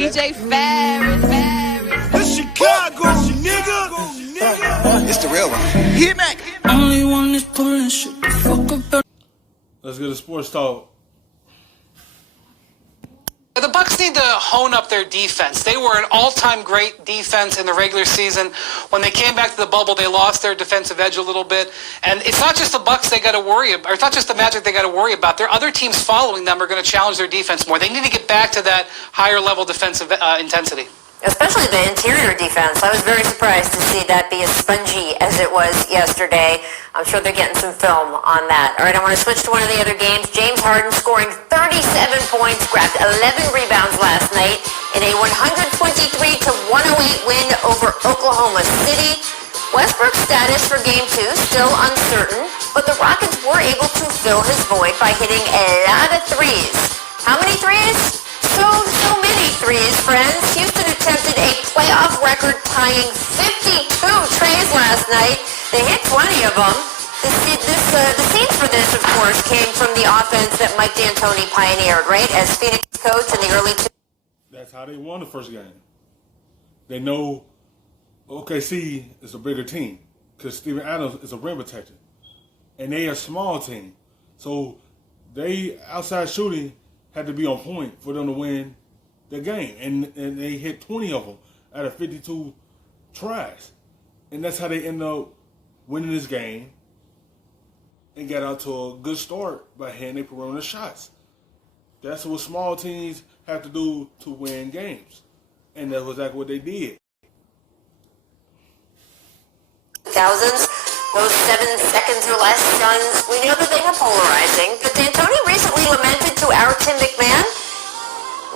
DJ Ferris. It's Chicago, nigga. It's the real one. Hit me. Only one is pulling shit the fuck up. Let's get a sports talk. The Bucks need to hone up their defense. They were an all-time great defense in the regular season. When they came back to the bubble, they lost their defensive edge a little bit. And it's not just the Bucks they got to worry about, or it's not just the Magic they got to worry about. There are other teams following them are going to challenge their defense more. They need to get back to that higher level defensive intensity. Especially the interior defense. I was very surprised to see that be as spongy as it was yesterday. I'm sure they're getting some film on that. All right, I want to switch to one of the other games. James Harden scoring 37 points, grabbed 11 rebounds last night in a 123-108 win over Oklahoma City. Westbrook's status for Game 2 still uncertain, but the Rockets were able to fill his void by hitting a lot of threes. How many threes? So many threes, friends. Houston attempted a playoff record-tying 52 treys last night. They hit 20 of them. The scenes for this, of course, came from the offense that Mike D'Antoni pioneered, right, as Phoenix coach in the early That's how they won the first game. They know OKC is a bigger team because Steven Adams is a rim protector. And they are a small team. So they outside shooting had to be on point for them to win the game. And they hit 20 of them out of 52 tries. And that's how they end up winning this game and got out to a good start by hitting their perimeter shots. That's what small teams have to do to win games. And that's exactly what they did. thousands. Those 7 seconds or less runs, we know that they were polarizing. But D'Antoni recently lamented to our Tim McMahon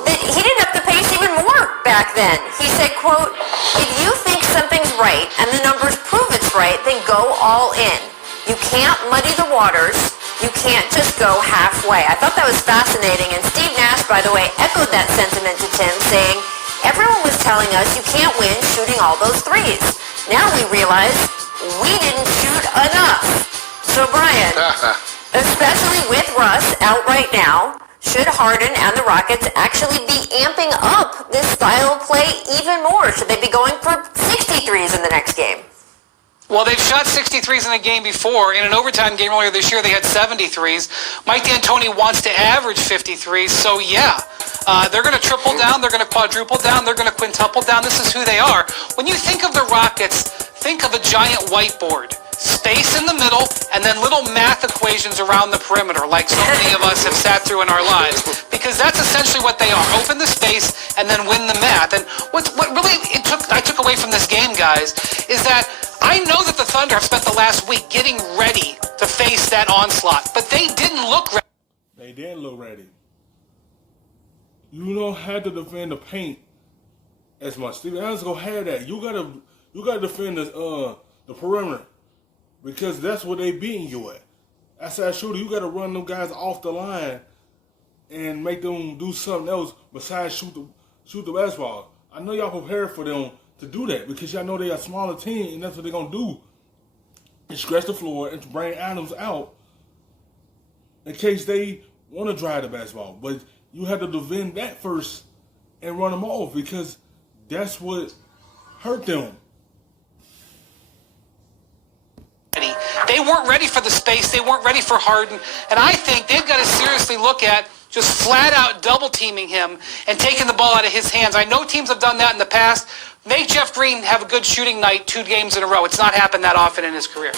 that he didn't have to pace even more back then. He said, quote, "If you think something's right and the numbers prove it's right, then go all in. You can't muddy the waters. You can't just go halfway." I thought that was fascinating. And Steve Nash, by the way, echoed that sentiment to Tim, saying, "Everyone was telling us you can't win shooting all those threes. Now we realize we didn't shoot enough." So, Brian, especially with Russ out right now, should Harden and the Rockets actually be amping up this style of play even more? Should they be going for 63s in the next game? Well, they've shot 63s in a game before. In an overtime game earlier this year, they had 73s. Mike D'Antoni wants to average 53s, so yeah. They're going to triple down, they're going to quadruple down, they're going to quintuple down. This is who they are. When you think of the Rockets, think of a giant whiteboard. Space in the middle, and then little math equations around the perimeter, like so many of us have sat through in our lives. Because that's essentially what they are. Open the space, and then win the math. And what really I took away from this game, guys, is that I know that the Thunder have spent the last week getting ready to face that onslaught, but they didn't look ready. They didn't look ready. You don't have to defend the paint as much. Steven Adams gonna have that. You gotta defend the perimeter because that's what they beating you at. Outside shooter, you gotta run them guys off the line and make them do something else besides shoot the basketball. I know y'all prepared for them to do that because y'all know they're a smaller team and that's what they're gonna do. And stretch the floor and bring Adams out in case they want to drive the basketball. But you have to defend that first and run them off because that's what hurt them. They weren't ready for the space. They weren't ready for Harden. And I think they've got to seriously look at just flat out double teaming him and taking the ball out of his hands. I know teams have done that in the past. Make Jeff Green have a good shooting night 2 games in a row. It's not happened that often in his career.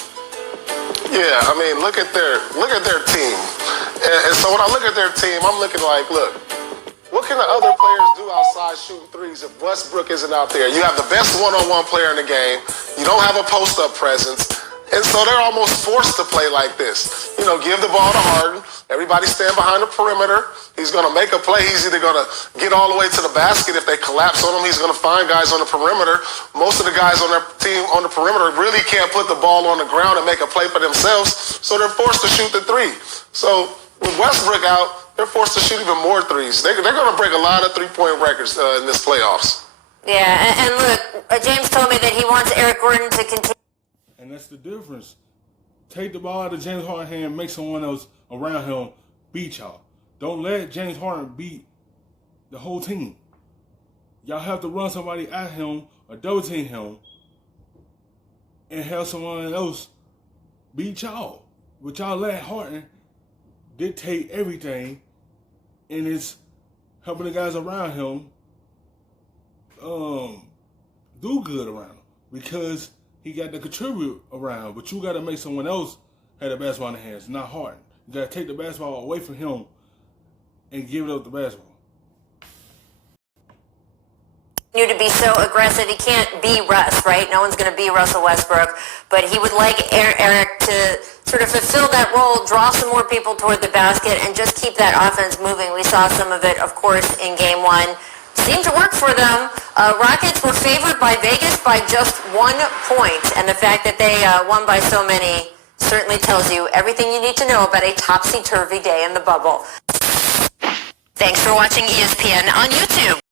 Yeah, I mean, look at their team. And so when I look at their team, I'm looking like, look, what can the other players do outside shooting threes if Westbrook isn't out there? You have the best one-on-one player in the game. You don't have a post-up presence. And so they're almost forced to play like this. You know, give the ball to Harden. Everybody stand behind the perimeter. He's going to make a play. He's either going to get all the way to the basket. If they collapse on him, he's going to find guys on the perimeter. Most of the guys on their team on the perimeter really can't put the ball on the ground and make a play for themselves, so they're forced to shoot the three. So with Westbrook out, they're forced to shoot even more threes. They're going to break a lot of three-point records in this playoffs. Yeah, and look, James told me that he wants Eric Gordon to continue. And that's the difference. Take the ball out of James Harden's hand, make someone else around him beat y'all. Don't let James Harden beat the whole team. Y'all have to run somebody at him or double team him and have someone else beat y'all. But y'all let Harden dictate everything, and it's helping the guys around him do good around him because he got to contribute around. But you got to make someone else have the basketball in their hands, not Harden. You got to take the basketball away from him and give it up the basketball. You to be so aggressive. He can't be Russ, right? No one's going to be Russell Westbrook, but he would like Eric to sort of fulfill that role, draw some more people toward the basket, and just keep that offense moving. We saw some of it, of course, in Game 1. Seemed to work for them. Rockets were favored by Vegas by just 1 point, and the fact that they won by so many certainly tells you everything you need to know about a topsy-turvy day in the bubble. Thanks for watching ESPN on YouTube.